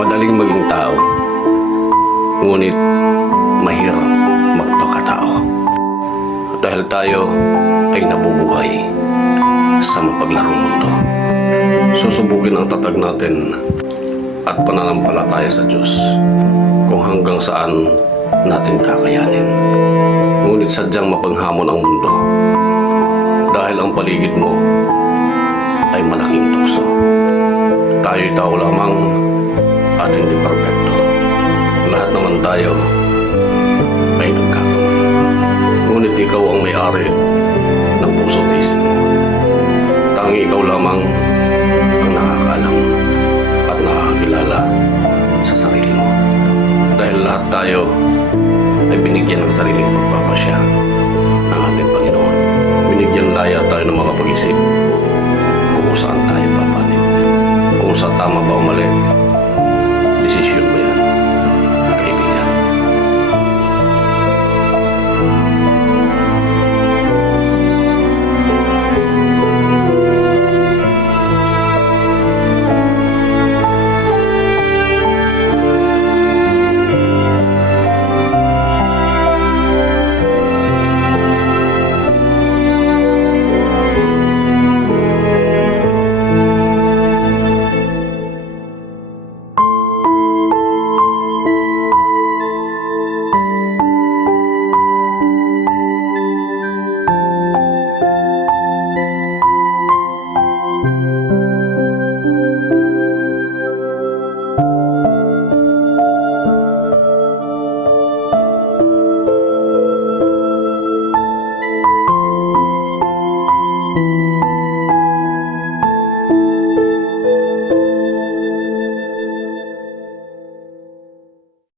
Madaling maging tao, ngunit mahirap magpakatao. Dahil tayo ay nabubuhay sa mapaglarong mundo. Susubukin ang tatag natin at pananampalataya sa Diyos kung hanggang saan natin kakayanin. Ngunit sadyang mapanghamon ang mundo dahil ang paligid mo ay malaking tukso. Tayo'y tao lamang at hindi perpekto. Lahat naman tayo ay nagkakamali. Ngunit ikaw ang may-ari ng puso't isip mo. Tangi ikaw lamang ang nakakaalam at nakakakilala sa sarili mo. Dahil lahat tayo ay binigyan ng sariling pagpapasya ng ating Panginoon. Binigyan laya tayo ng makapag-isip kung saan tayo papanig. Kung sa tama ba o mali,